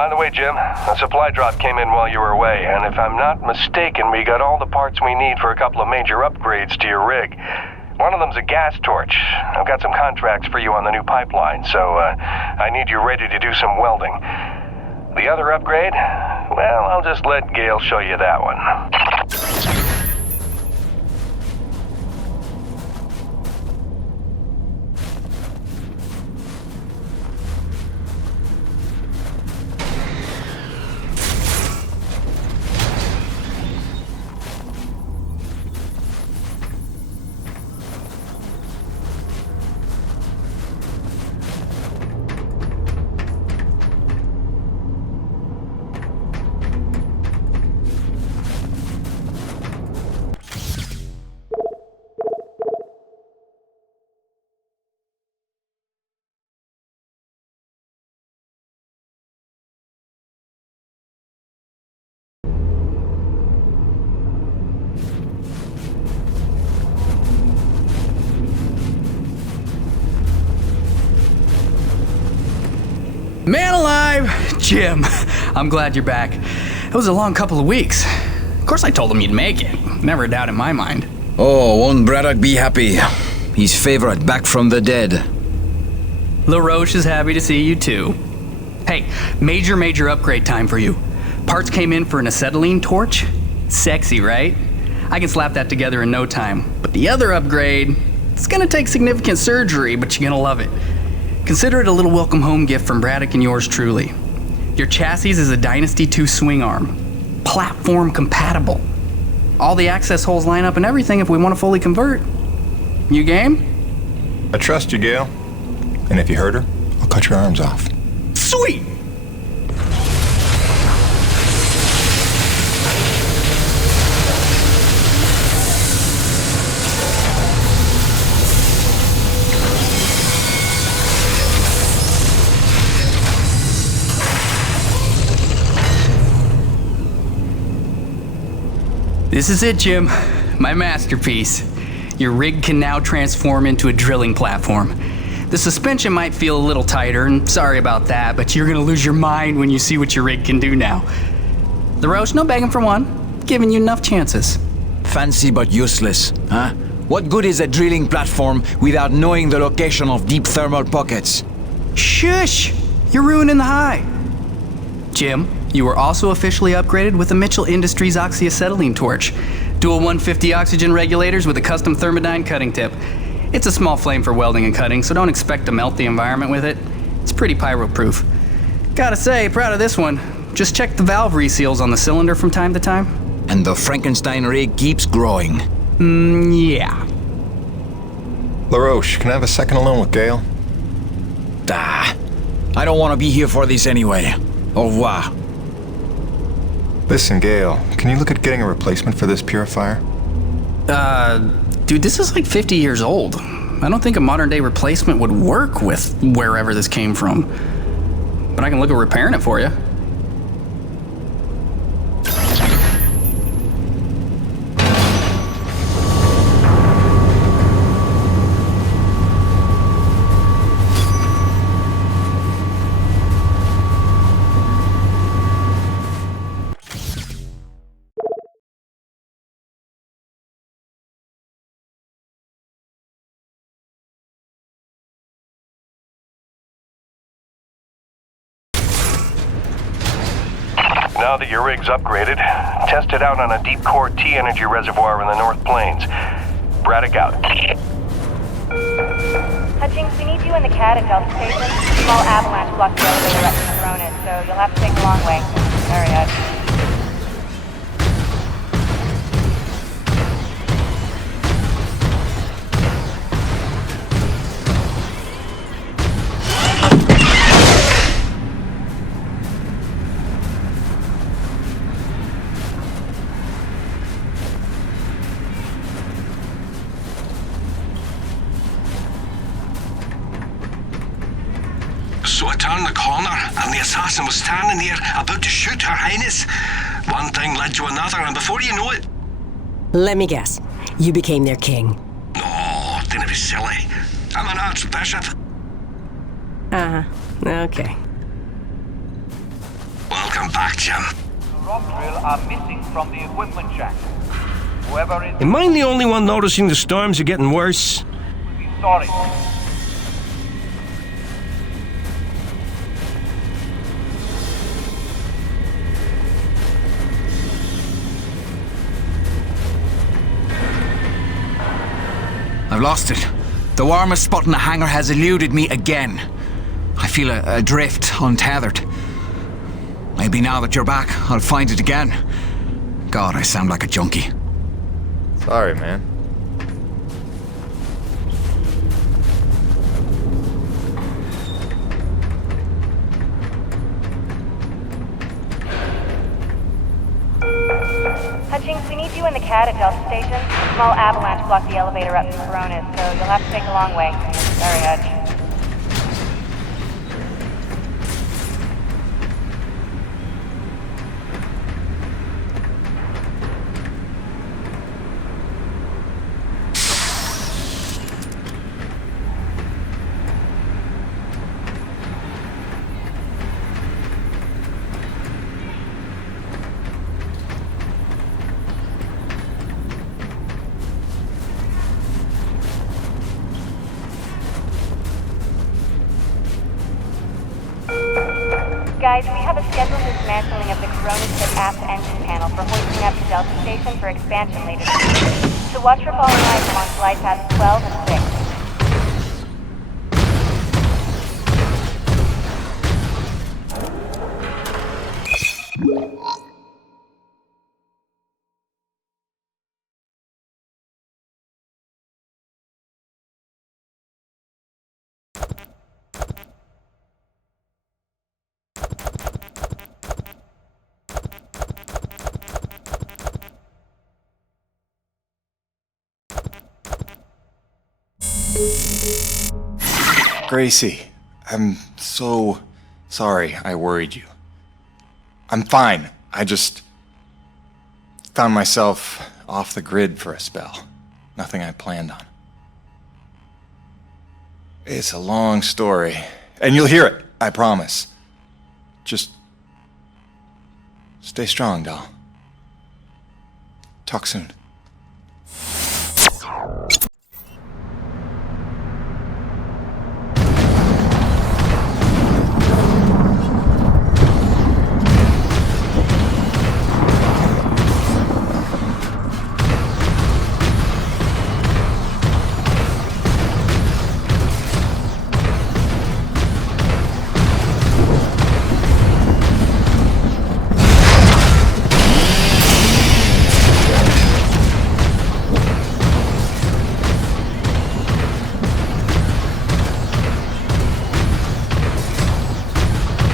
By the way, Jim, a supply drop came in while you were away, and if I'm not mistaken, we got all the parts we need for a couple of major upgrades to your rig. One of them's a gas torch. I've got some contracts for you on the new pipeline, so I need you ready to do some welding. The other upgrade? Well, I'll just let Gail show you that one. Man alive! Jim, I'm glad you're back. It was a long couple of weeks. Of course I told him you'd make it. Never a doubt in my mind. Oh, won't Braddock be happy? His favorite back from the dead. LaRoche is happy to see you too. Hey, major upgrade time for you. Parts came in for an acetylene torch. Sexy, right? I can slap that together in no time. But the other upgrade, it's gonna take significant surgery, but you're gonna love it. Consider it a little welcome home gift from Braddock and yours truly. Your chassis is a Dynasty 2 swing arm. Platform compatible. All the access holes line up and everything if we want to fully convert. You game? I trust you, Gail. And if you hurt her, I'll cut your arms off. Sweet! This is it, Jim. My masterpiece. Your rig can now transform into a drilling platform. The suspension might feel a little tighter, and sorry about that, but you're gonna lose your mind when you see what your rig can do now. LaRoche, no begging for one. Giving you enough chances. Fancy but useless, huh? What good is a drilling platform without knowing the location of deep thermal pockets? Shush! You're ruining the high. Jim, you were also officially upgraded with the Mitchell Industries oxyacetylene torch. Dual 150 oxygen regulators with a custom thermodyne cutting tip. It's a small flame for welding and cutting, so don't expect to melt the environment with it. It's pretty pyro-proof. Gotta say, proud of this one. Just check the valve reseals on the cylinder from time to time. And the Frankenstein rig keeps growing. Yeah. LaRoche, can I have a second alone with Gail? I don't want to be here for this anyway. Au revoir. Listen, Gail, can you look at getting a replacement for this purifier? Dude, this is like 50 years old. I don't think a modern-day replacement would work with wherever this came from. But I can look at repairing it for you. Now that your rig's upgraded, test it out on a deep core T-energy reservoir in the North Plains. Braddock out. Hutchings, we need you in the CAD at Delta Station. Small avalanche blocked the elevator up from Ronan, so you'll have to take the long way. Sorry, Hutch. So I turned the corner, and the assassin was standing there, about to shoot Her Highness. One thing led to another, and before you know it... Let me guess. You became their king. No, don't be silly. I'm an archbishop. Uh-huh. Okay. back, Jim. Rock drill are missing from the equipment shack. Whoever is Am I the only one noticing the storms are getting worse? will be sorry. I've lost it. The warmest spot in the hangar has eluded me again. I feel adrift, untethered. Maybe now that you're back, I'll find it again. God, I sound like a junkie. Sorry, man. Hutchings, we need you in the CAD at Delta Station. A small avalanche blocked the elevator up to Coronas, so you'll have to take the long way. Sorry, Hutch. Guys, we have a scheduled dismantling of the Coronas ship aft engine panel for hoisting up to Delta Station for expansion later this week. So watch for falling lights along glide paths 12 and 6. Gracie, I'm so sorry I worried you. I'm fine. I just found myself off the grid for a spell. Nothing I planned on. It's a long story, and you'll hear it, I promise. Just stay strong, doll. Talk soon.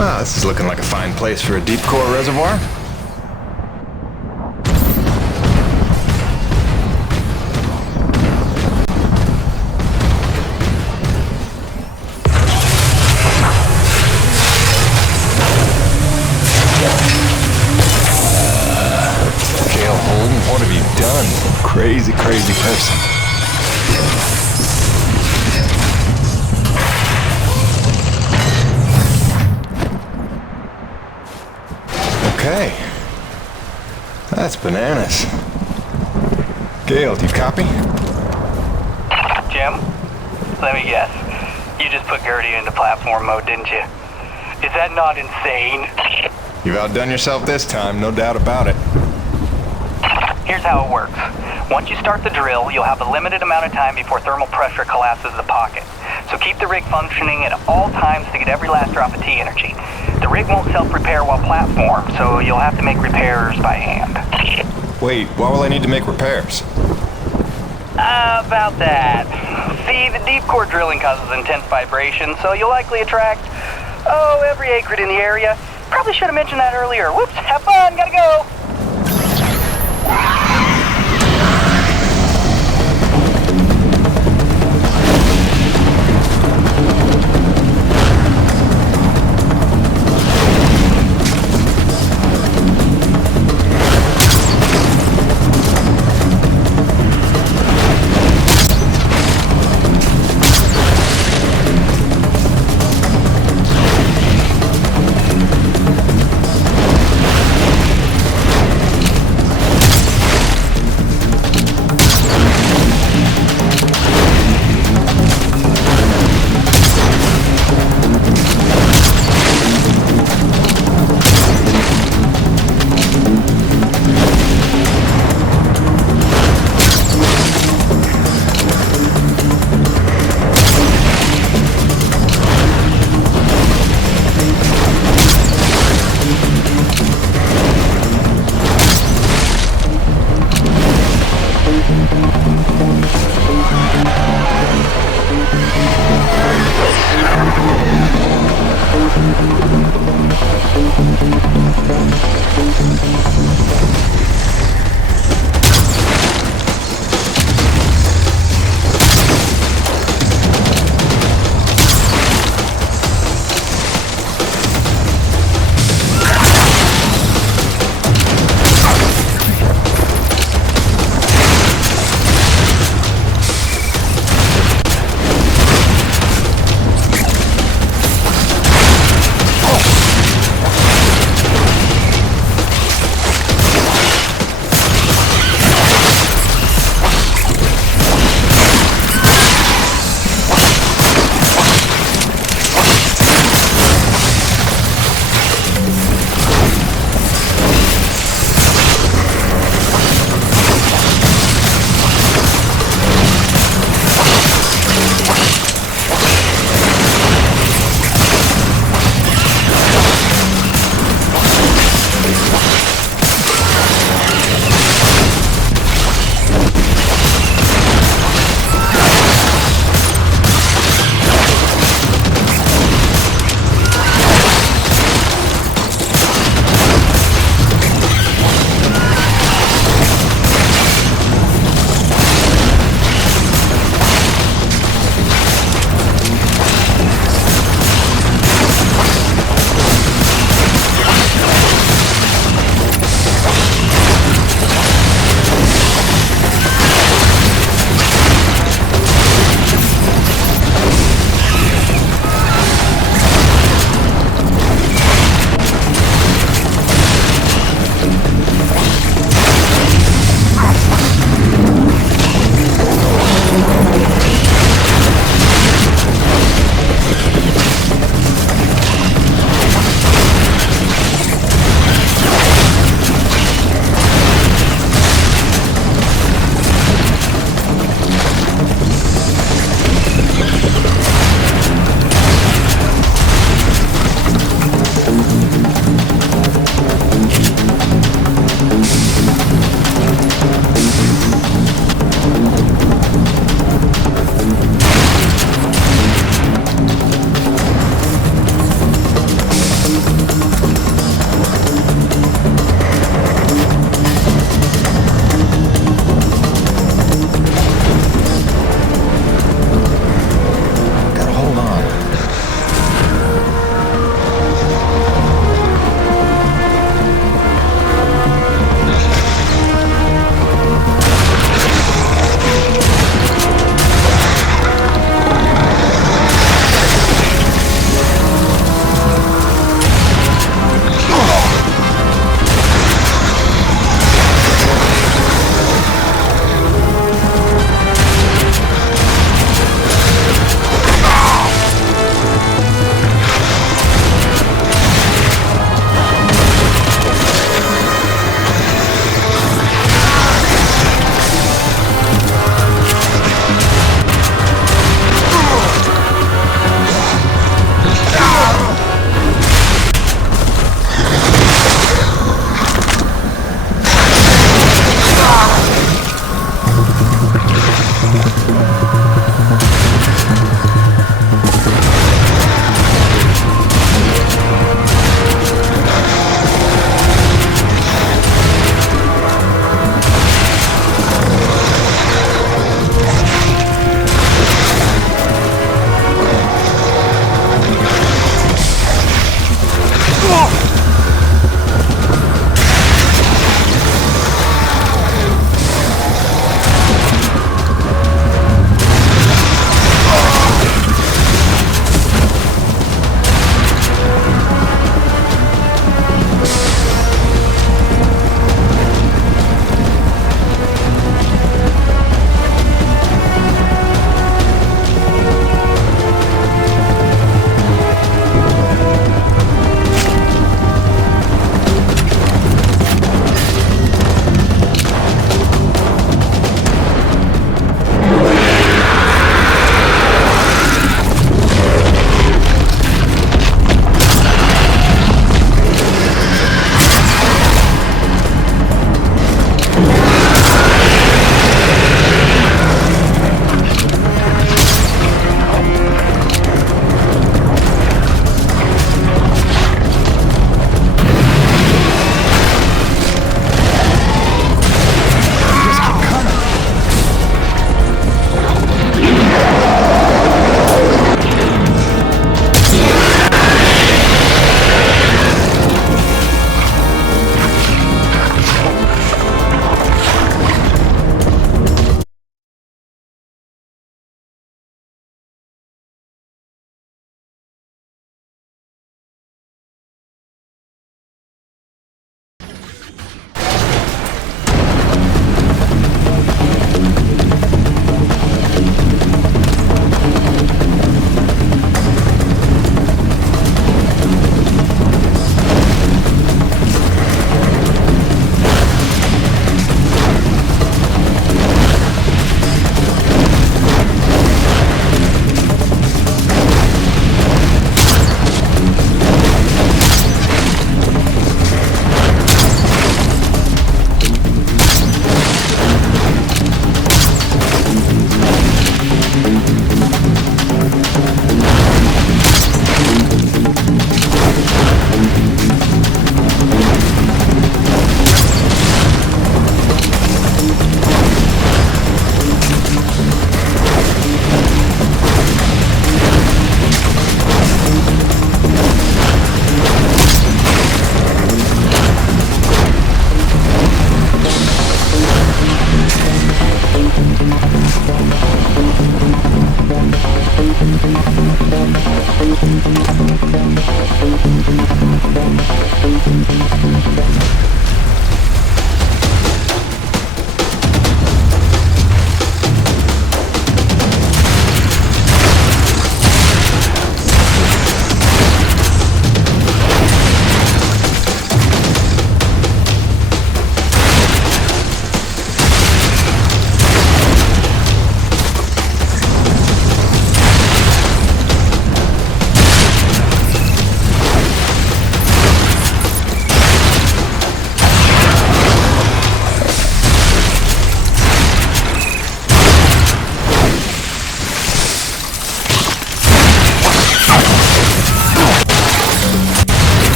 Ah, this is looking like a fine place for a deep core reservoir. Gail Holden, what have you done? Crazy, crazy person. Okay. That's bananas. Gail, do you copy? Jim, let me guess. You just put Gertie into platform mode, didn't you? Is that not insane? You've outdone yourself this time, no doubt about it. Here's how it works. Once you start the drill, you'll have a limited amount of time before thermal pressure collapses the pocket. So keep the rig functioning at all times to get every last drop of T energy. The rig won't self-repair while platformed, so you'll have to make repairs by hand. Wait, why will I need to make repairs? About that. See, the deep core drilling causes intense vibration, so you'll likely attract, every acrid in the area. Probably should have mentioned that earlier. Whoops, have fun, gotta go!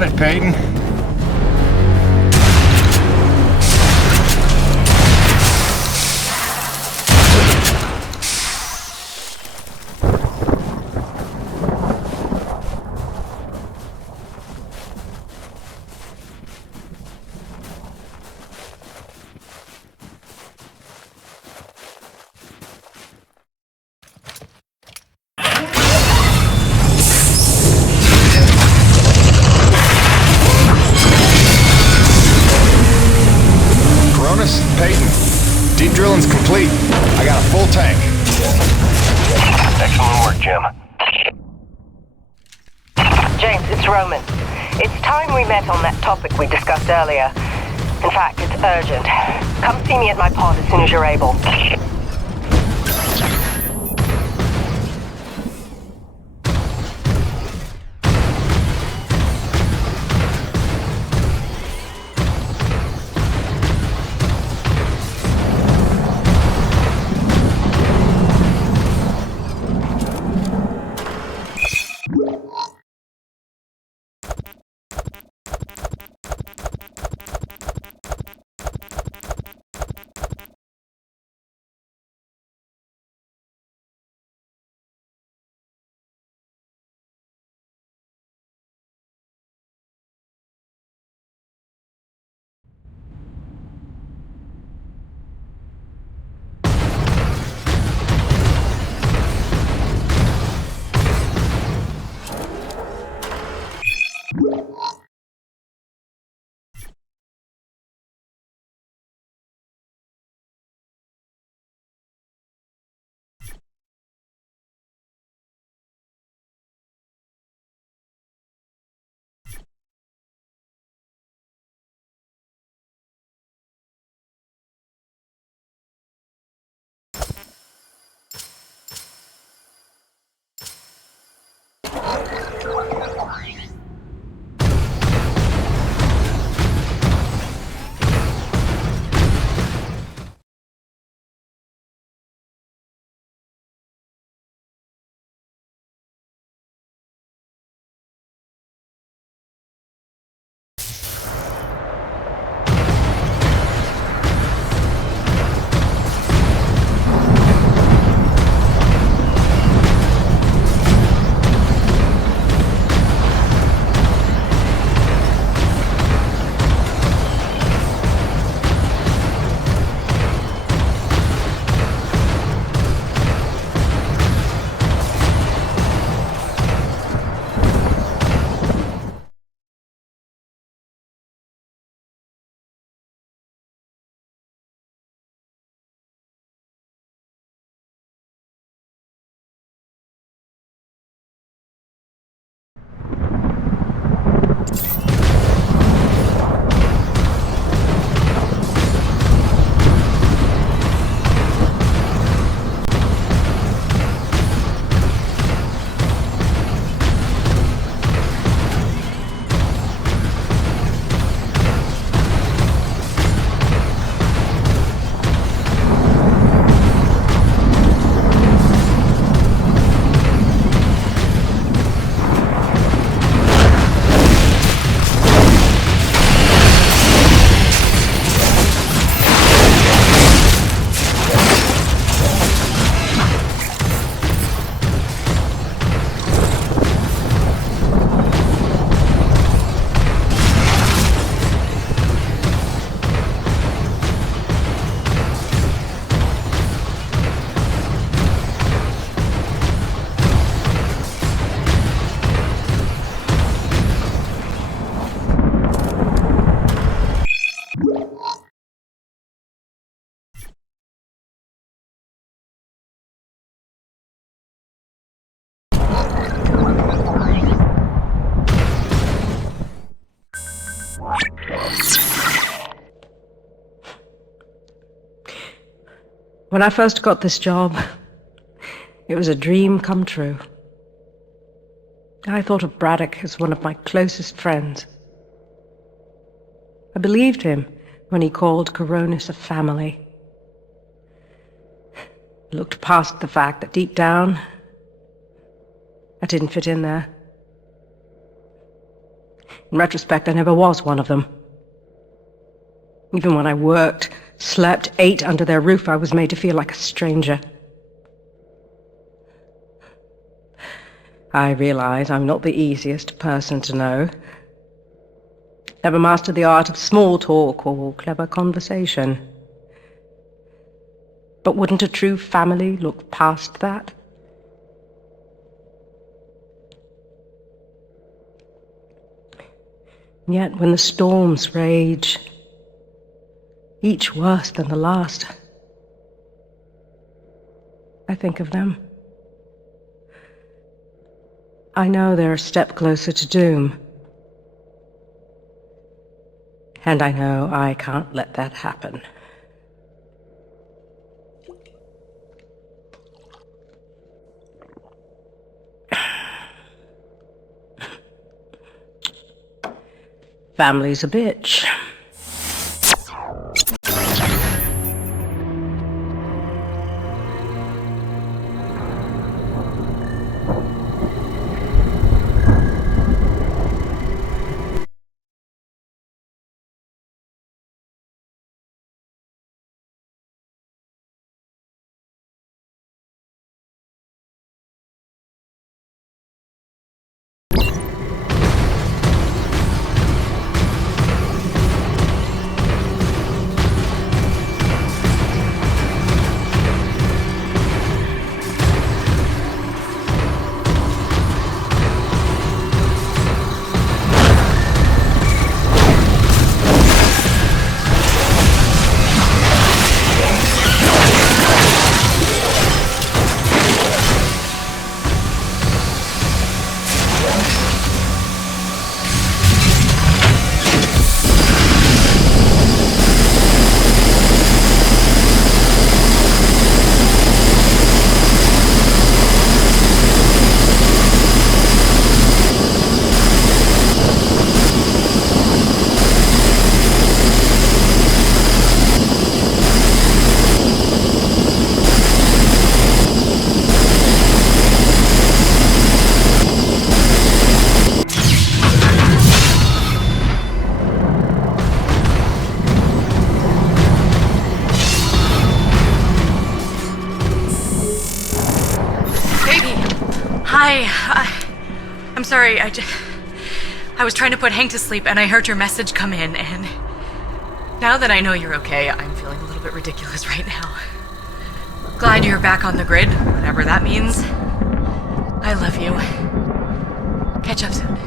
got it, Peyton. Peyton, deep drilling's complete. I got a full tank. Excellent work, Jim. James, it's Roman. It's time we met on that topic we discussed earlier. In fact, it's urgent. Come see me at my pod as soon as you're able. When I first got this job, it was a dream come true. I thought of Braddock as one of my closest friends. I believed him when he called Coronis a family. I looked past the fact that deep down, I didn't fit in there. In retrospect, I never was one of them. Even when I worked, slept, ate under their roof, I was made to feel like a stranger. I realize I'm not the easiest person to know. Never mastered the art of small talk or clever conversation. But wouldn't a true family look past that? Yet when the storms rage, each worse than the last, I think of them. I know they're a step closer to doom. And I know I can't let that happen. Family's a bitch. I'm sorry, I was trying to put Hank to sleep and I heard your message come in, and now that I know you're okay, I'm feeling a little bit ridiculous right now. Glad you're back on the grid, whatever that means. I love you. Catch up soon.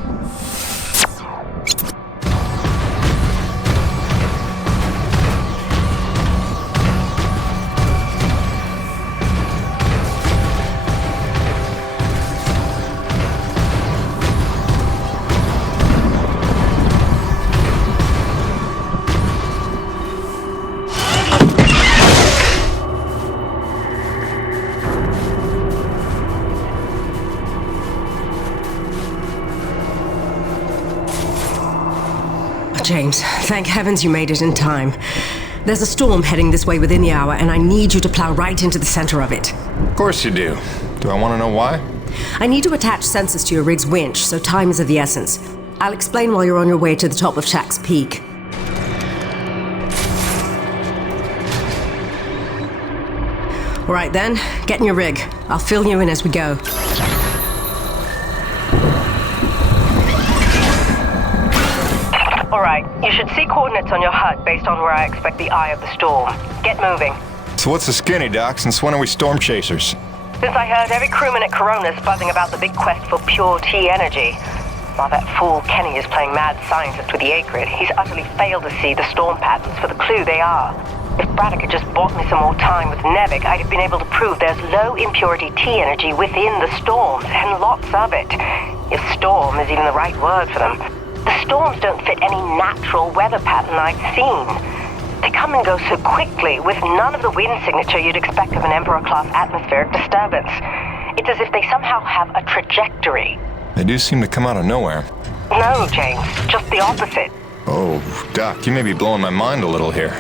James, thank heavens you made it in time. There's a storm heading this way within the hour, and I need you to plow right into the center of it. Of course you do. Do I want to know why? I need to attach sensors to your rig's winch, so time is of the essence. I'll explain while you're on your way to the top of Shack's Peak. All right then, get in your rig. I'll fill you in as we go. Alright, you should see coordinates on your HUD based on where I expect the eye of the storm. Get moving. So what's the skinny, Doc? Since when are we storm chasers? Since I heard every crewman at Corona's buzzing about the big quest for pure T energy. While that fool Kenny is playing mad scientist with the A-grid, he's utterly failed to see the storm patterns for the clue they are. If Braddock had just bought me some more time with Nevik, I'd have been able to prove there's low impurity T energy within the storms, and lots of it. If storm is even the right word for them. The storms don't fit any natural weather pattern I've seen. They come and go so quickly, with none of the wind signature you'd expect of an Emperor-class atmospheric disturbance. It's as if they somehow have a trajectory. They do seem to come out of nowhere. No, James, just the opposite. Oh, Doc, you may be blowing my mind a little here.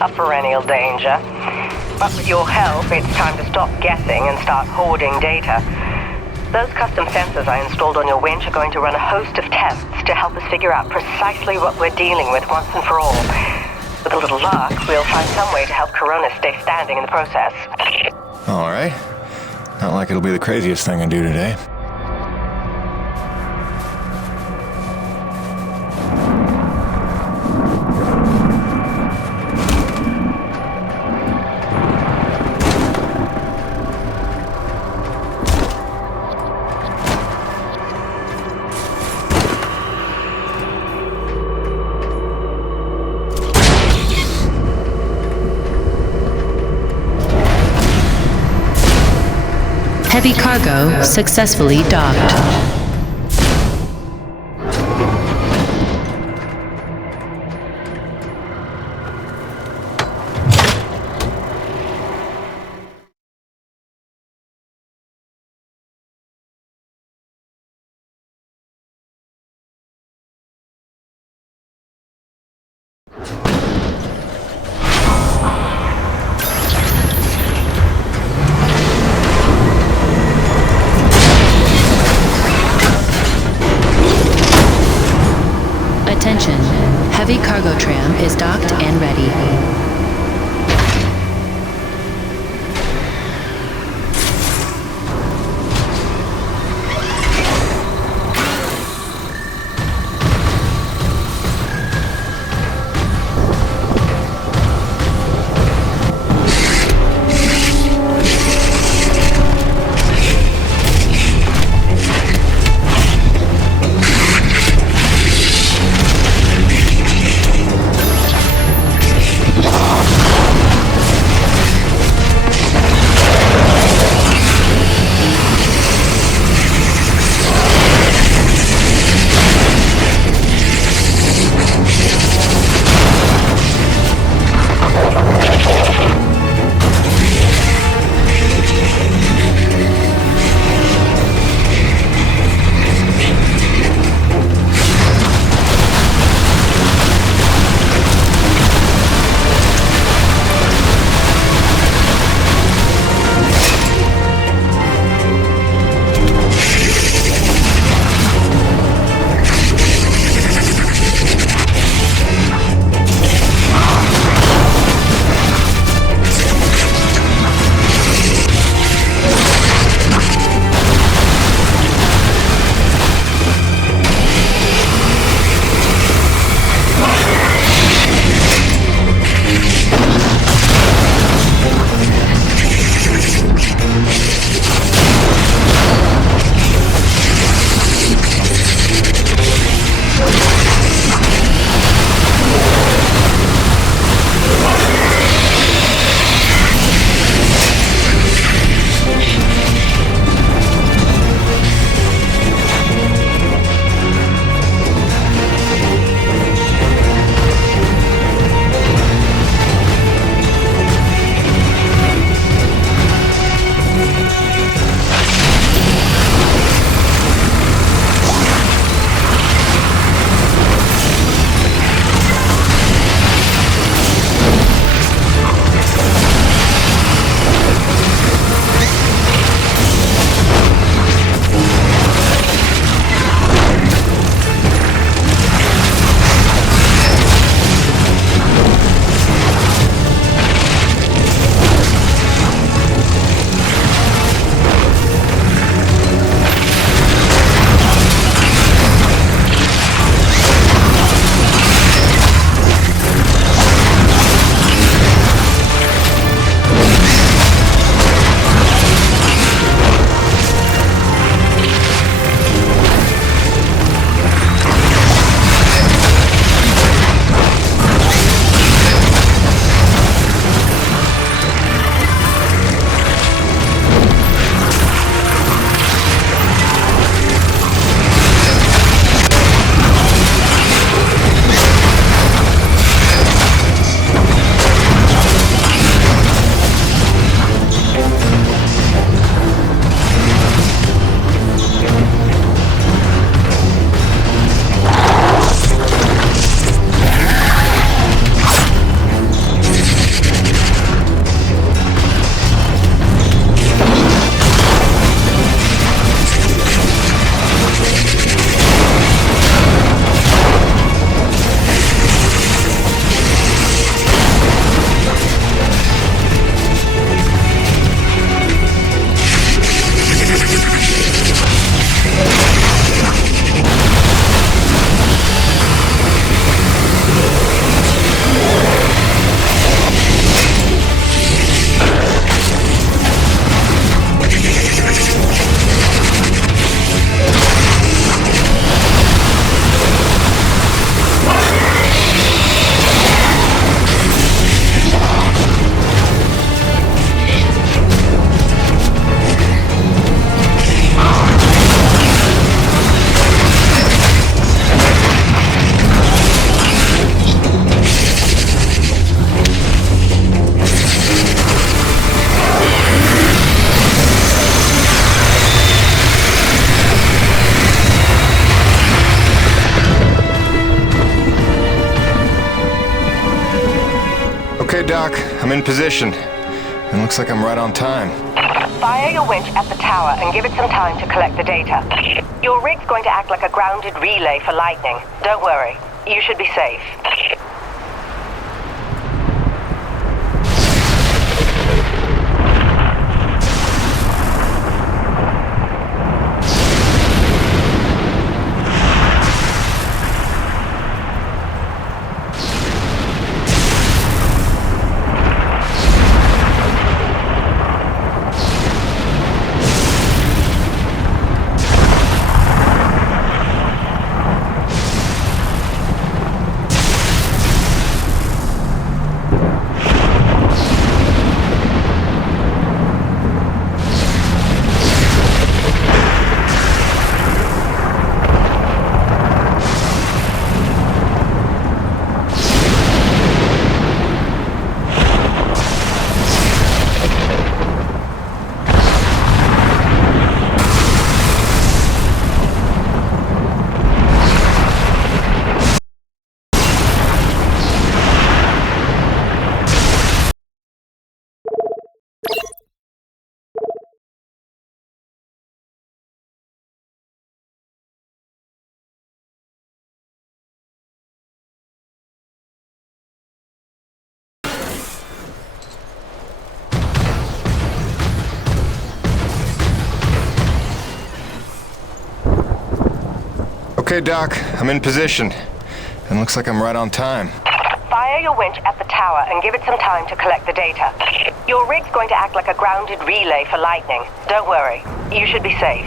A perennial danger. But with your help, it's time to stop guessing and start hoarding data. Those custom sensors I installed on your winch are going to run a host of tests to help us figure out precisely what we're dealing with once and for all. With a little luck, we'll find some way to help Corona stay standing in the process. All right. Not like it'll be the craziest thing I do today. Heavy cargo successfully docked. Attention, heavy cargo tram is docked and ready. Doc. I'm in position. And looks like I'm right on time. Fire your winch at the tower and give it some time to collect the data. Your rig's going to act like a grounded relay for lightning. Don't worry. You should be safe. Okay, Doc. I'm in position. And looks like I'm right on time. Fire your winch at the tower and give it some time to collect the data. Your rig's going to act like a grounded relay for lightning. Don't worry. You should be safe.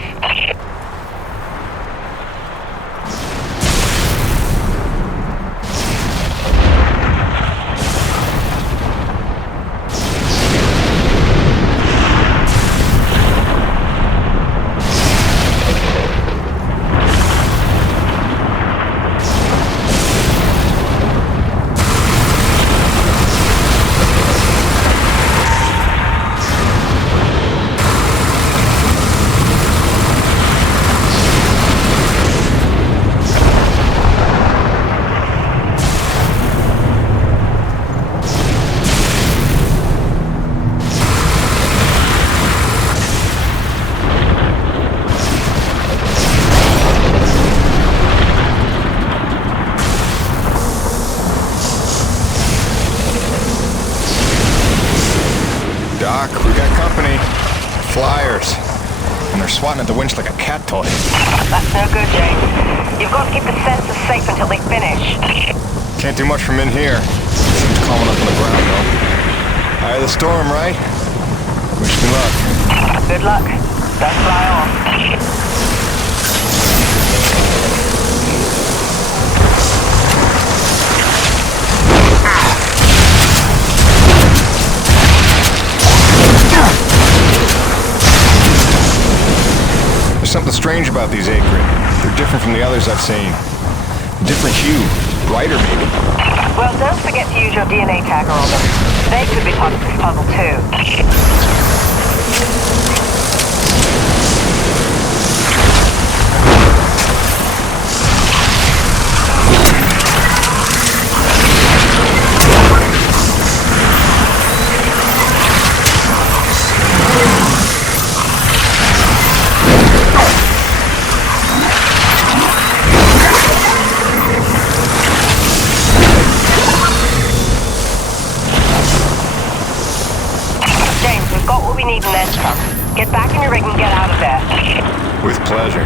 Doc, we got company. Flyers. And they're swatting at the winch like a cat toy. That's no good, James. You've got to keep the sensors safe until they finish. Can't do much from in here. Seems calming up on the ground, though. Eye of the storm, right? Wish me luck. Good luck. Don't fly off. There's something strange about these acrid. They're different from the others I've seen. Different hue. Brighter, maybe. Well, don't forget to use your DNA tagger on them. They could be part of this puzzle, too. Get back in your rig and get out of there. With pleasure.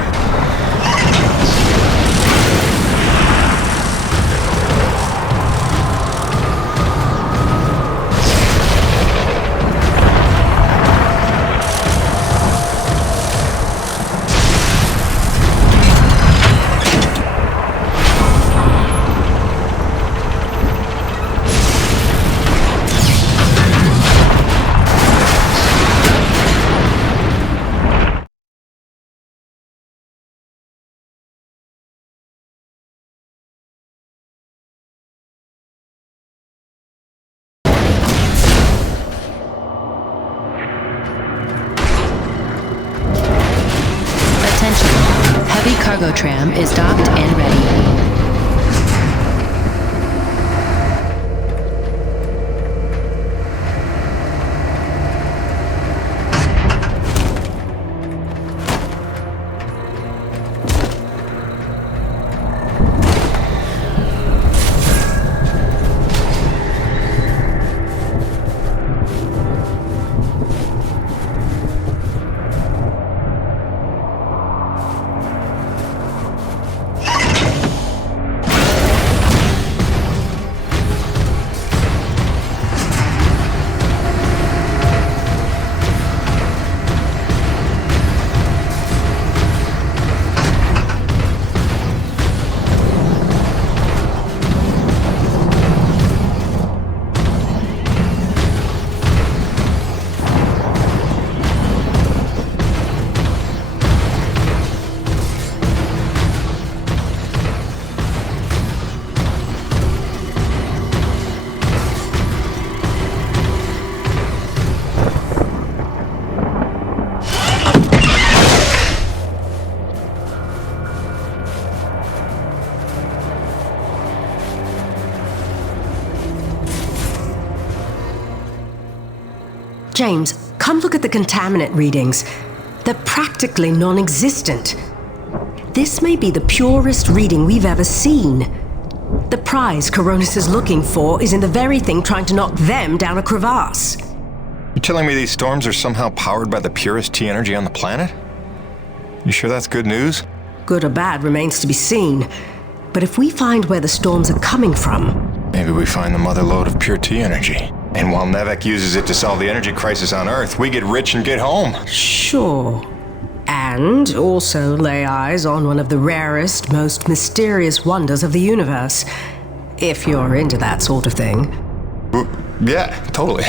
Heavy cargo tram is docked and ready. James, come look at the contaminant readings. They're practically non-existent. This may be the purest reading we've ever seen. The prize Coronis is looking for is in the very thing trying to knock them down a crevasse. You're telling me these storms are somehow powered by the purest T energy on the planet? You sure that's good news? Good or bad remains to be seen. But if we find where the storms are coming from... Maybe we find the mother lode of pure T energy. And while Nevek uses it to solve the energy crisis on Earth, we get rich and get home. Sure. And also lay eyes on one of the rarest, most mysterious wonders of the universe. If you're into that sort of thing. Yeah, totally.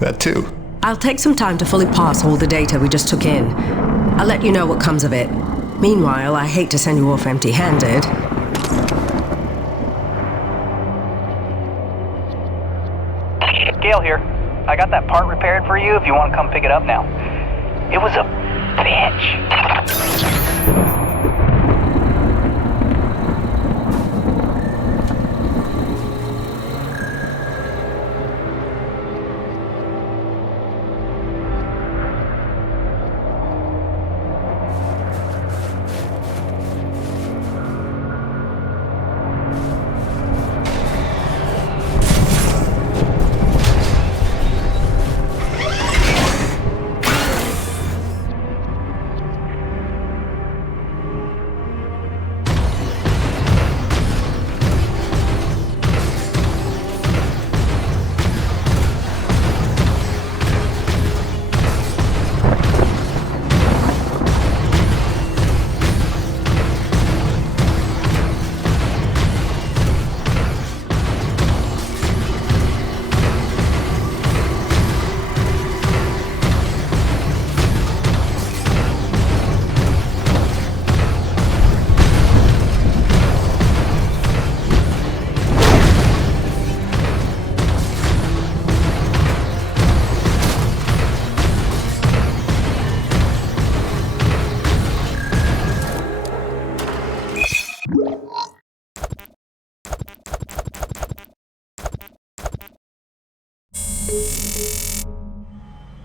That too. I'll take some time to fully parse all the data we just took in. I'll let you know what comes of it. Meanwhile, I hate to send you off empty-handed. Gail here. I got that part repaired for you if you want to come pick it up now. It was a bitch.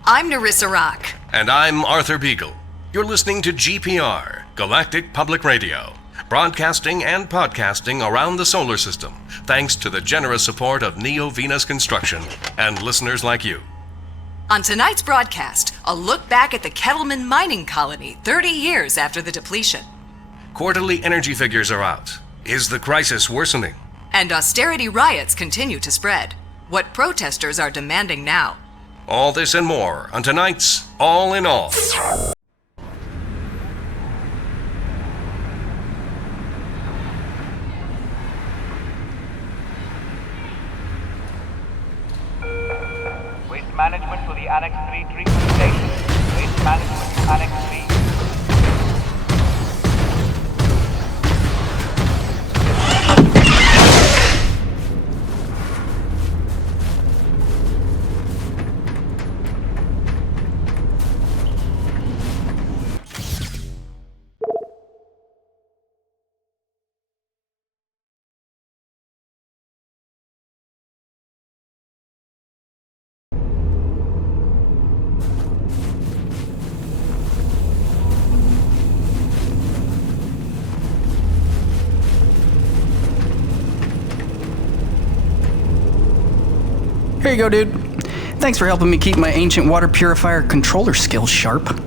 I'm Narissa Rock. And I'm Arthur Beagle. You're listening to GPR, Galactic Public Radio, broadcasting and podcasting around the solar system, thanks to the generous support of Neo Venus Construction and listeners like you. On tonight's broadcast, a look back at the Kettleman mining colony 30 years after the depletion. Quarterly energy figures are out. Is the crisis worsening? And austerity riots continue to spread. What protesters are demanding now. All this and more on tonight's All in All. Waste management for the Annex 3 treatment station. Waste management to Annex 3. Here you go, dude. Thanks for helping me keep my ancient water purifier controller skills sharp.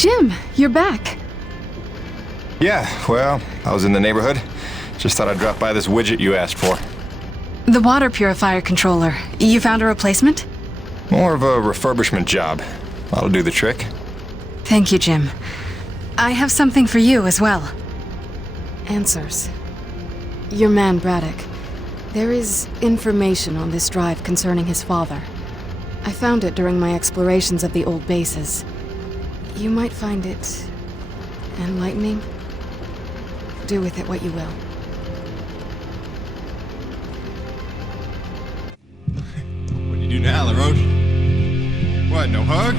Jim, you're back. Yeah, well, I was in the neighborhood. Just thought I'd drop by this widget you asked for. The water purifier controller. You found a replacement? More of a refurbishment job. That'll do the trick. Thank you, Jim. I have something for you as well. Answers. Your man, Braddock. There is information on this drive concerning his father. I found it during my explorations of the old bases. You might find it enlightening. Do with it what you will. What do you do now, LaRoche? What, no hug?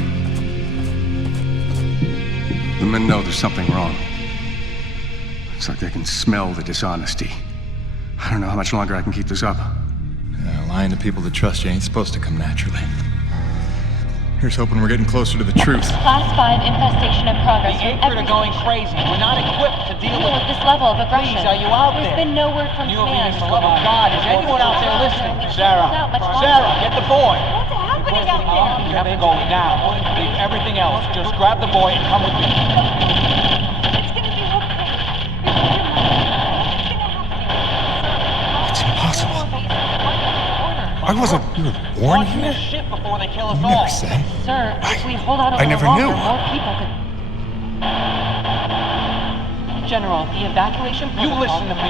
The men know there's something wrong. It's like they can smell the dishonesty. I don't know how much longer I can keep this up. Lying to people that trust you ain't supposed to come naturally. Here's hoping we're getting closer to the truth. Class 5 infestation in progress. The Acrid are going crazy. We're not equipped to deal with this level of aggression. Please, are you out there? There's been no word from command. For the love of God, is anyone out there listening? Sarah, get the boy. What's happening out there? You have to go now. Leave everything else. Just grab the boy and come with me. It's gonna be okay. It's impossible. I wasn't born here. Shit before they kill us You all. never said. Sir, if we hold out a I little never longer, knew. more people could... General, the evacuation You protocol... listen to me.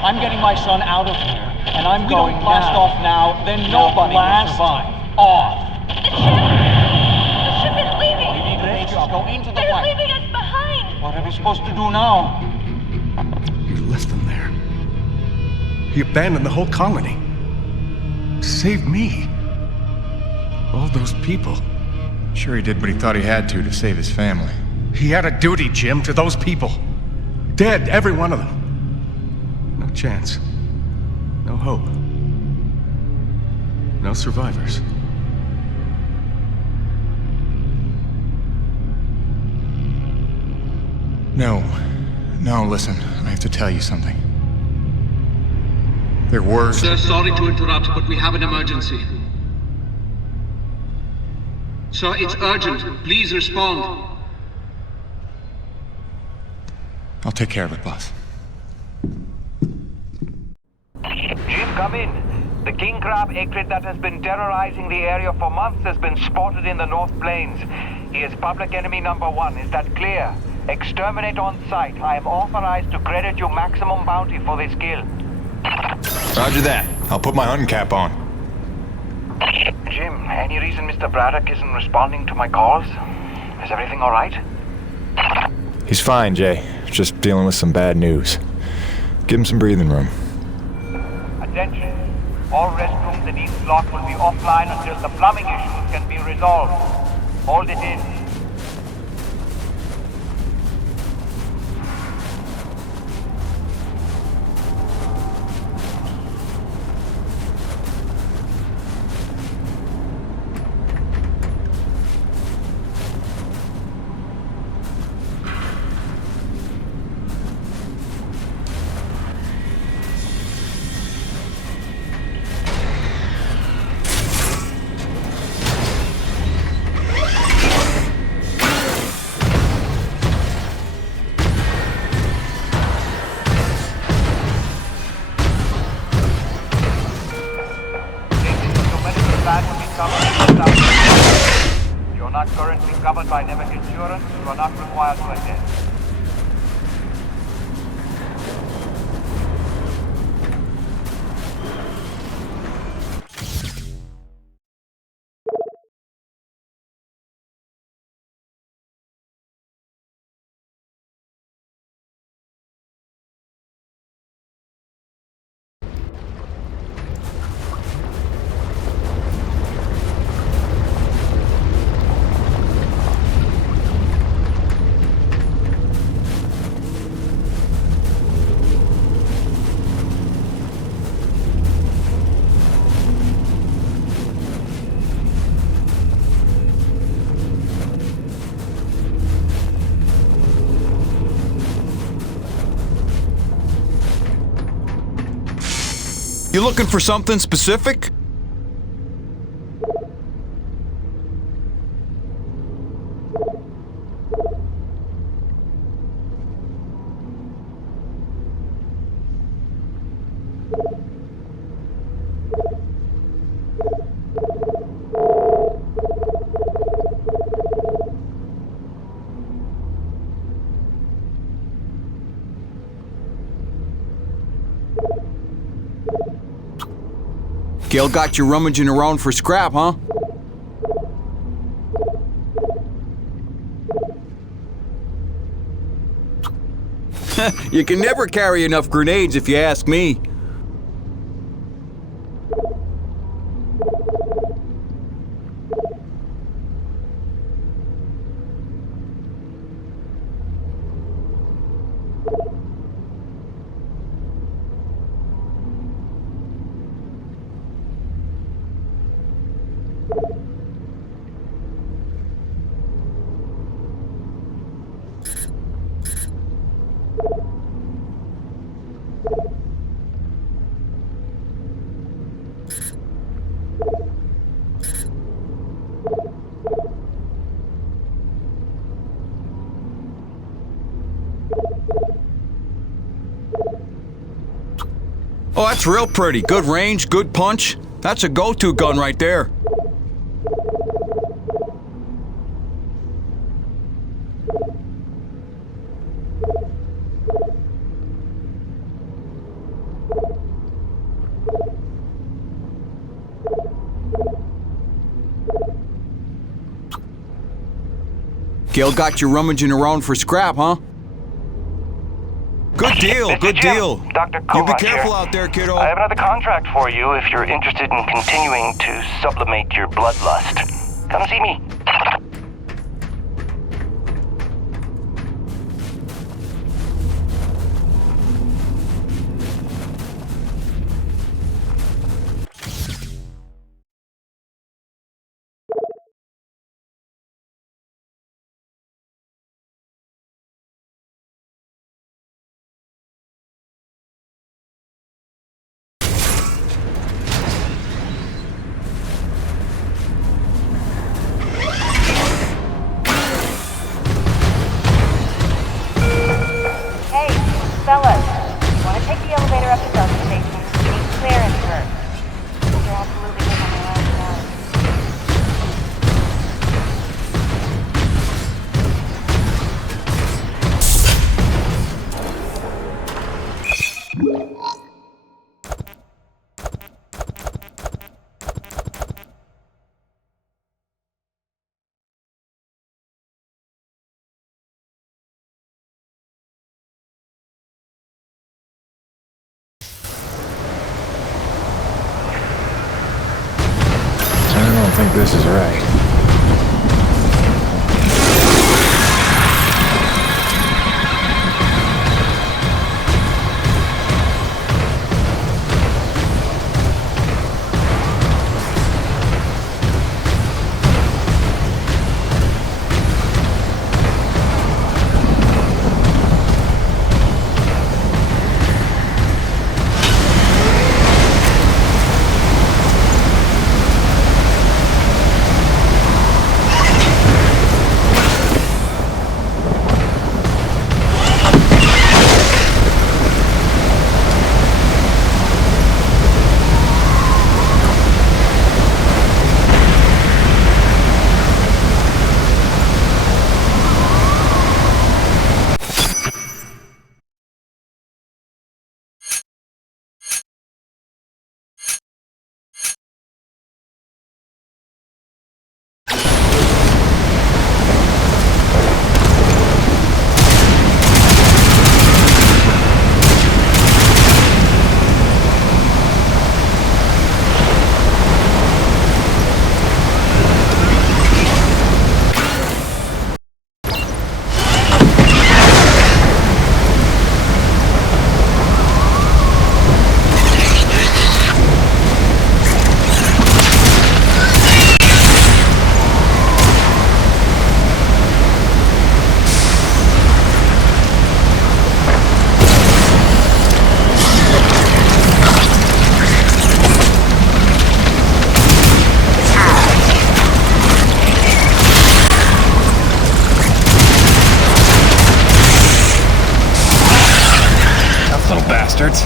I'm getting my son out of here, and I'm going now. Blast off now, then nobody will survive. Off. The ship is leaving! Go into the They're fight. leaving us behind! What are we supposed to do now? You left them there. He abandoned the whole colony. Saved me. All those people. Sure he did what he thought he had to save his family. He had a duty, Jim, to those people. Dead, every one of them. No chance. No hope. No survivors. No, listen. I have to tell you something. There were... Sir, sorry to interrupt, but we have an emergency. Sir, it's urgent. Please respond. I'll take care of it, boss. Jim, come in. The king crab acrid that has been terrorizing the area for months has been spotted in the North Plains. He is public enemy number 1. Is that clear? Exterminate on sight. I am authorized to credit you maximum bounty for this kill. Roger that. I'll put my hunting cap on. Jim, any reason Mr. Braddock isn't responding to my calls? Is everything all right? He's fine, Jay. Just dealing with some bad news. Give him some breathing room. Attention. All restrooms in each block will be offline until the plumbing issues can be resolved. Hold it in. You're not currently covered by Nevic insurance. You are not required to attend. You looking for something specific? Gil got you rummaging around for scrap, huh? You can never carry enough grenades if you ask me. Oh, that's real pretty. Good range, good punch. That's a go-to gun right there. Gil got you rummaging around for scrap, huh? Good deal, good deal. Dr. You be Kovac careful here. out there, kiddo. I have another contract for you if you're interested in continuing to sublimate your bloodlust. Come see me. Fellas, you want to take the elevator up to Delta Station? You need clearance first. You're absolutely good on the last hour. I don't think this is right. Bastards.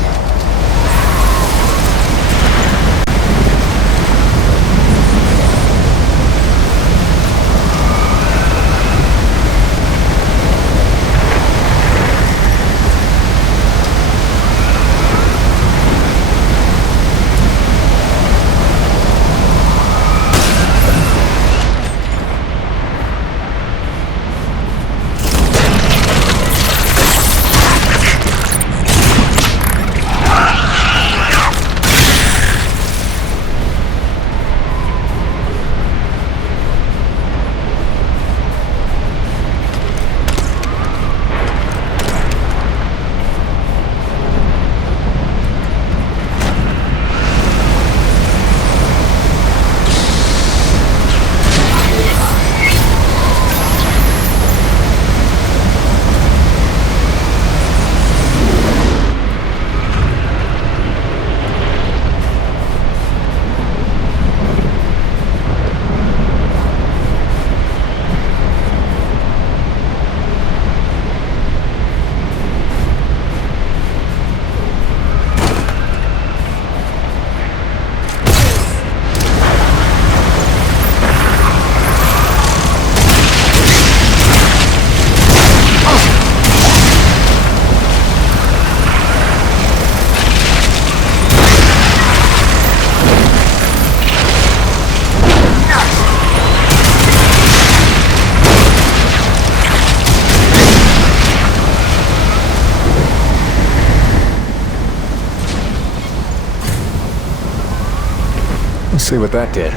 see what that did.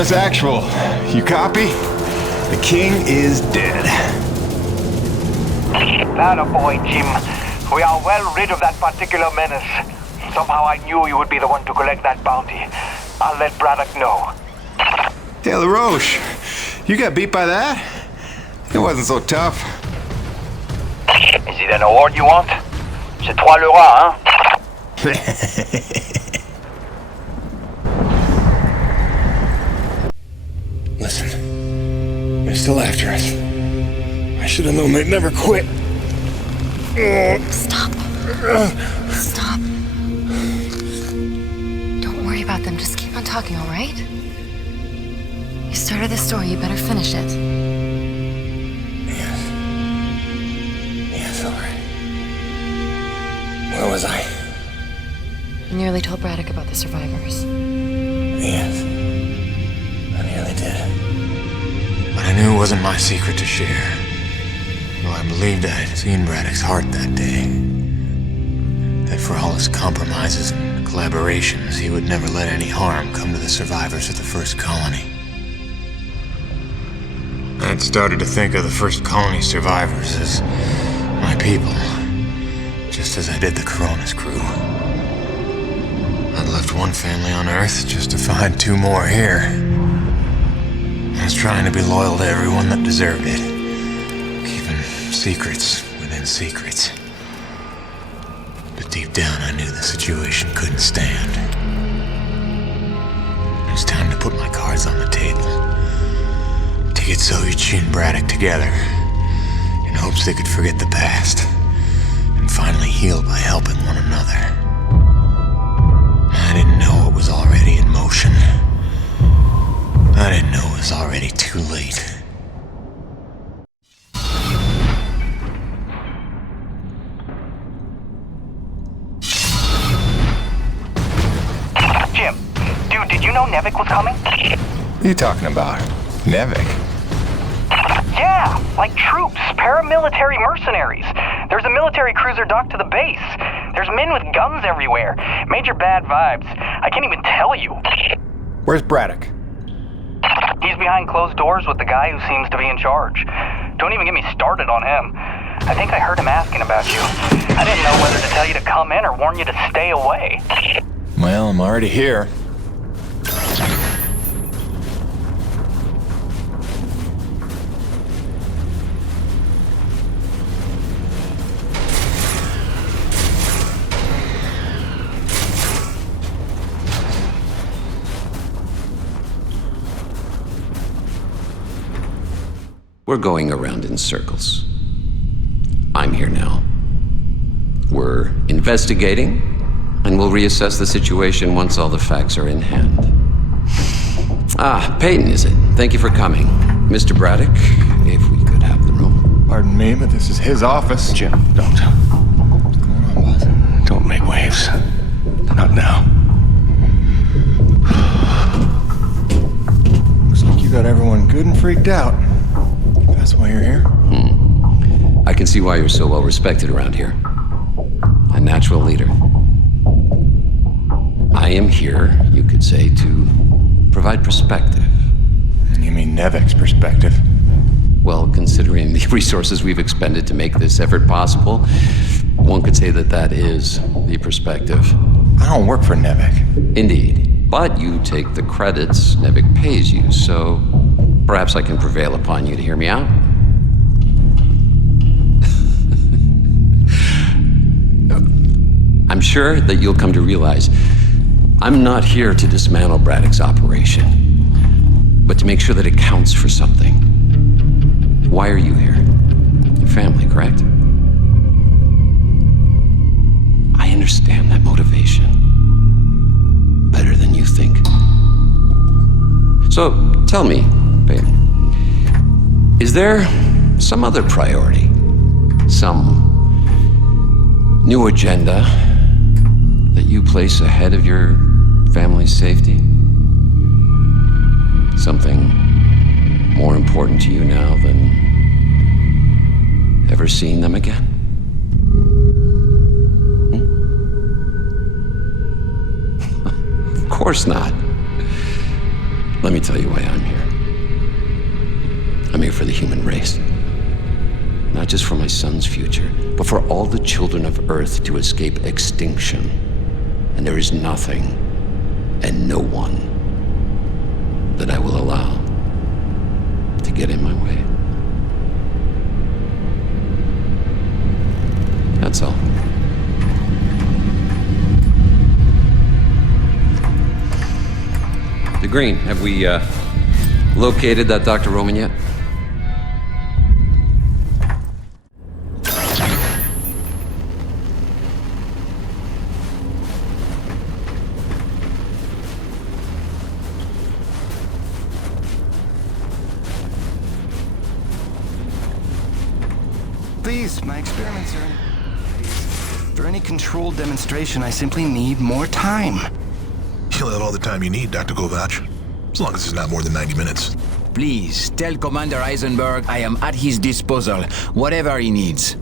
Cronus Actual. You copy? The king is dead. Attaboy, Jim. We are well rid of that particular menace. Somehow I knew you would be the one to collect that bounty. I'll let Braddock know. Hey, LaRoche, you got beat by that? It wasn't so tough. Is it an award you want? C'est toi le roi, hein? Listen, they're still after us. I should have known they'd never quit. Stop. Stop. Don't worry about them. Just keep on talking, all right? You started this story. You better finish it. Yes, all right. Where was I? You nearly told Braddock about the survivors. Yes. I nearly did. But I knew it wasn't my secret to share. Though I believed I had seen Braddock's heart that day. That for all his compromises and collaborations, he would never let any harm come to the survivors of the first colony. I had started to think of the first colony survivors as my people, just as I did the Coronas crew. I'd left one family on Earth just to find two more here. I was trying to be loyal to everyone that deserved it, keeping secrets within secrets. But deep down, I knew the situation couldn't stand. It was time to put my cards on the table. To get Soichi and Braddock together, in hopes they could forget the past, and finally heal by helping one another. I didn't know it was already in motion. I didn't know it was already too late. Jim, dude, did you know Nevik was coming? What are you talking about? Nevik? Yeah, like troops, paramilitary mercenaries. There's a military cruiser docked to the base. There's men with guns everywhere. Major bad vibes. I can't even tell you. Where's Braddock? He's behind closed doors with the guy who seems to be in charge. Don't even get me started on him. I think I heard him asking about you. I didn't know whether to tell you to come in or warn you to stay away. Well, I'm already here. We're going around in circles. I'm here now. We're investigating, and we'll reassess the situation once all the facts are in hand. Ah, Peyton, is it? Thank you for coming. Mr. Braddock, if we could have the room. Pardon me, but this is his office. Jim, don't. What's going on, boss? Don't make waves. Not now. Looks like you got everyone good and freaked out. That's why you're here? I can see why you're so well respected around here. A natural leader. I am here, you could say, to provide perspective. And you mean Nevik's perspective? Well, considering the resources we've expended to make this effort possible, one could say that that is the perspective. I don't work for Nevik. Indeed. But you take the credits Nevik pays you, so perhaps I can prevail upon you to hear me out. I'm sure that you'll come to realize I'm not here to dismantle Braddock's operation, but to make sure that it counts for something. Why are you here? Your family, correct? I understand that motivation better than you think. So, tell me, babe, is there some other priority? Some new agenda that you place ahead of your family's safety? Something more important to you now than ever seeing them again? Of course not. Let me tell you why I'm here. I'm here for the human race. Not just for my son's future, but for all the children of Earth to escape extinction. And there is nothing and no one that I will allow to get in my way. That's all. The Green, have we located that Dr. Roman yet? Please, my experiments are... For any controlled demonstration, I simply need more time. You'll have all the time you need, Dr. Kovac. As long as it's not more than 90 minutes. Please, tell Commander Eisenberg I am at his disposal, whatever he needs.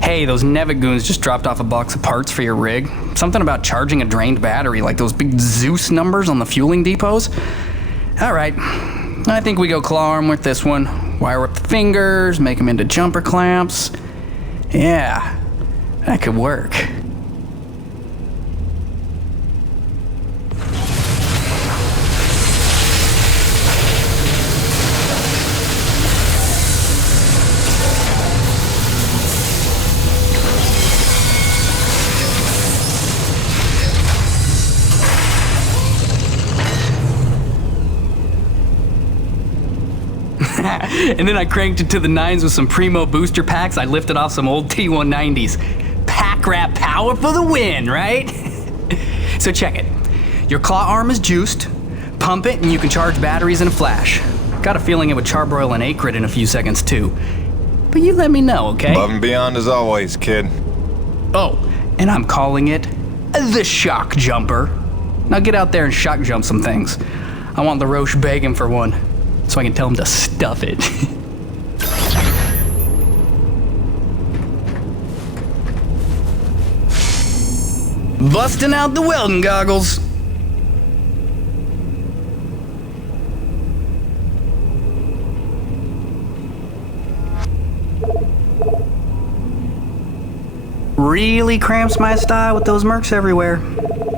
Hey, those Nevagoons just dropped off a box of parts for your rig. Something about charging a drained battery, like those big Zeus numbers on the fueling depots. Alright, I think we go claw arm with this one. Wire up the fingers, make them into jumper clamps. Yeah, that could work. And then I cranked it to the nines with some Primo booster packs. I lifted off some old T190s. Pack rat power for the win, right? So check it. Your claw arm is juiced. Pump it and you can charge batteries in a flash. Got a feeling it would charbroil an acrid in a few seconds too. But you let me know, okay? Above and beyond as always, kid. Oh, and I'm calling it the shock jumper. Now get out there and shock jump some things. I want LaRoche begging for one, so I can tell him to stuff it. Busting out the welding goggles. Really cramps my style with those mercs everywhere.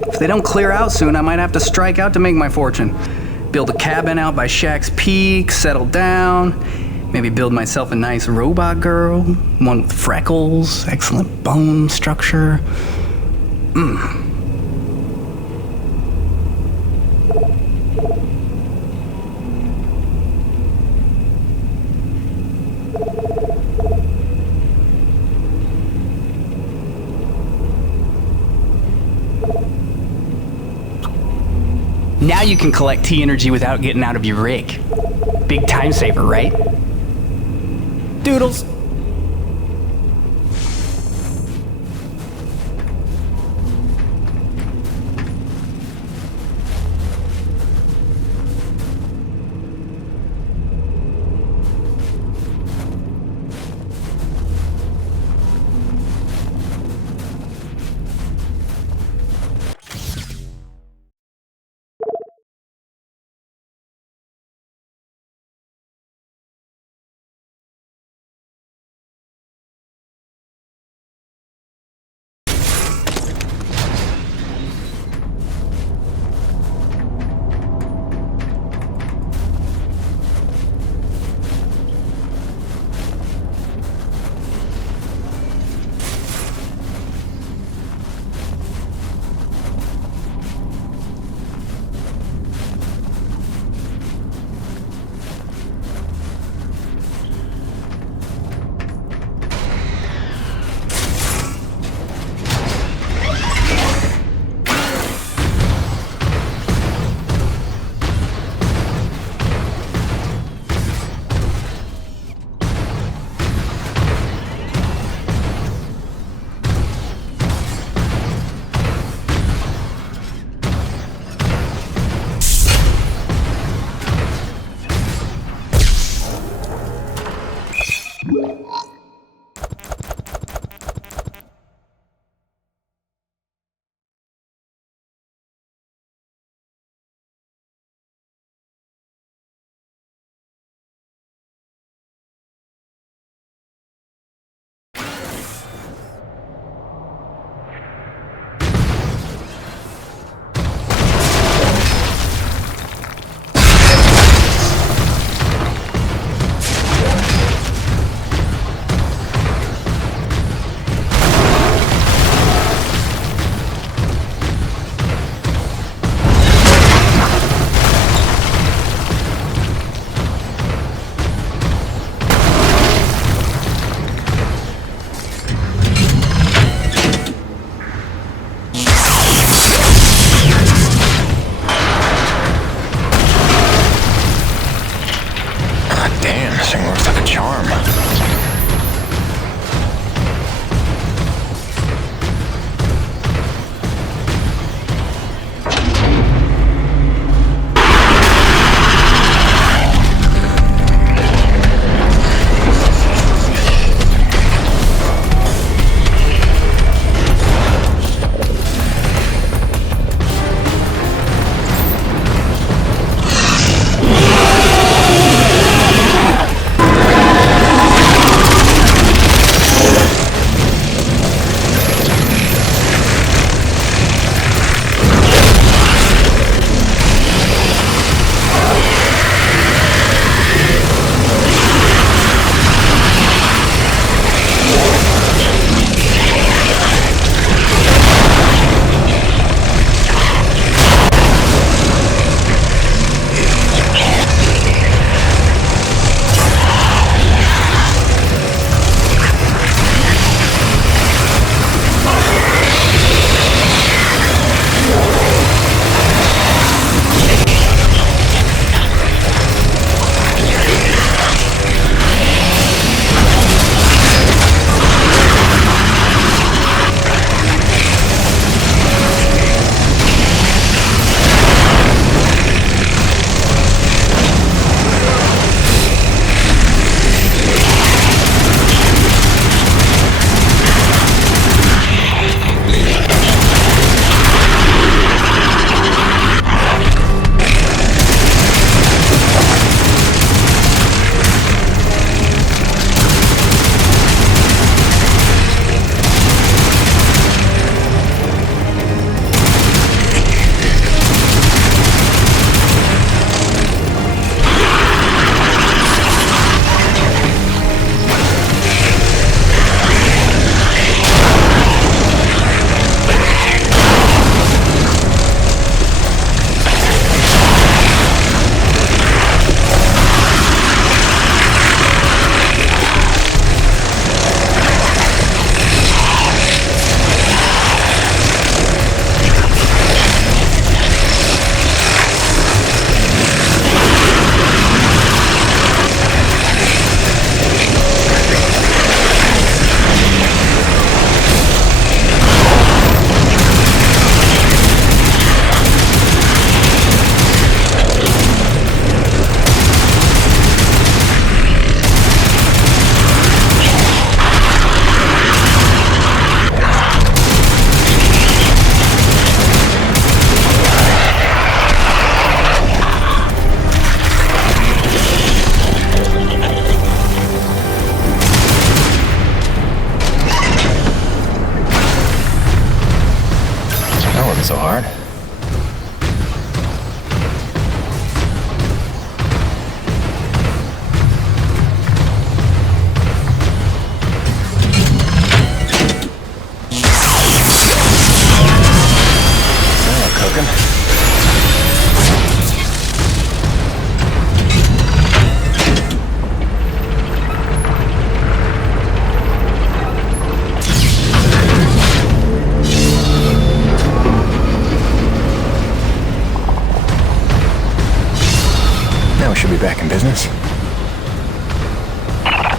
If they don't clear out soon, I might have to strike out to make my fortune. Build a cabin out by Shaq's Peak, settle down, maybe build myself a nice robot girl, one with freckles, excellent bone structure. Now you can collect T energy without getting out of your rig. Big time saver, right? Doodles.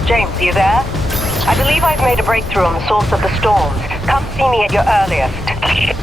James, are you there? I believe I've made a breakthrough on the source of the storms. Come see me at your earliest.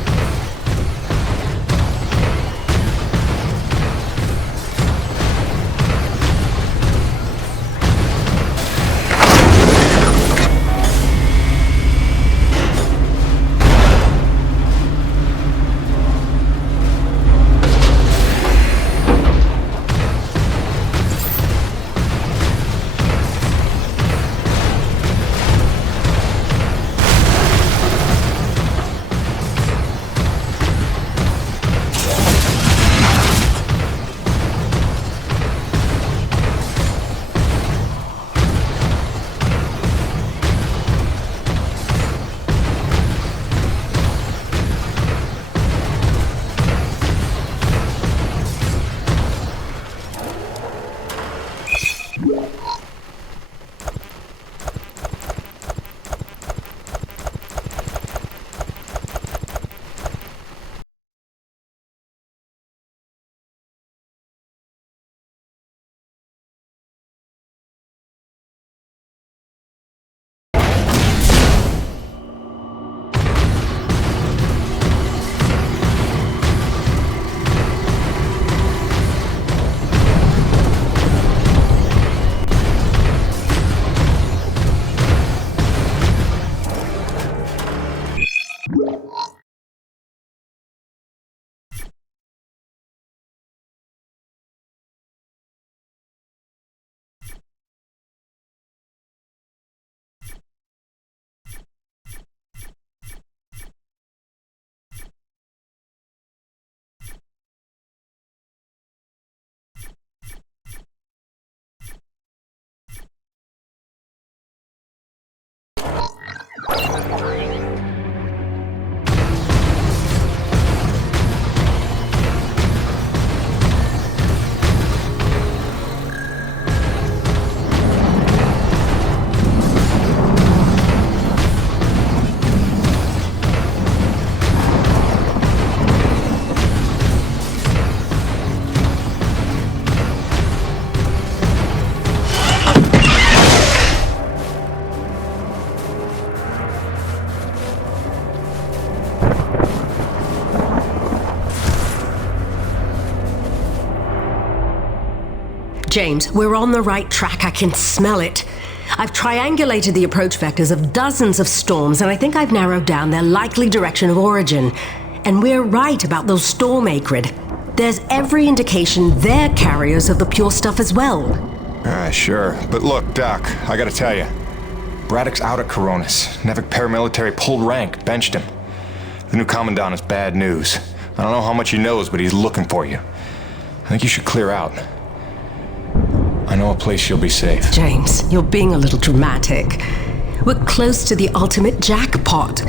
James, we're on the right track. I can smell it. I've triangulated the approach vectors of dozens of storms, and I think I've narrowed down their likely direction of origin. And we're right about those storm acrid. There's every indication they're carriers of the pure stuff as well. Sure. But look, Doc, I gotta tell you. Braddock's out at Coronis. Nevik paramilitary pulled rank, benched him. The new commandant is bad news. I don't know how much he knows, but he's looking for you. I think you should clear out. I know a place you'll be safe. James, you're being a little dramatic. We're close to the ultimate jackpot.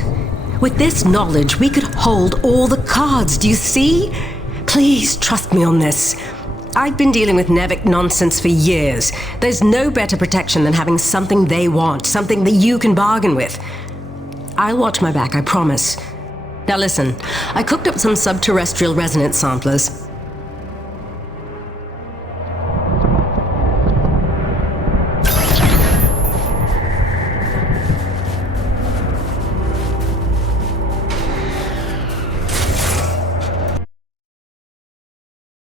With this knowledge, we could hold all the cards, do you see? Please, trust me on this. I've been dealing with Nevik nonsense for years. There's no better protection than having something they want, something that you can bargain with. I'll watch my back, I promise. Now listen, I cooked up some subterrestrial resonance samplers.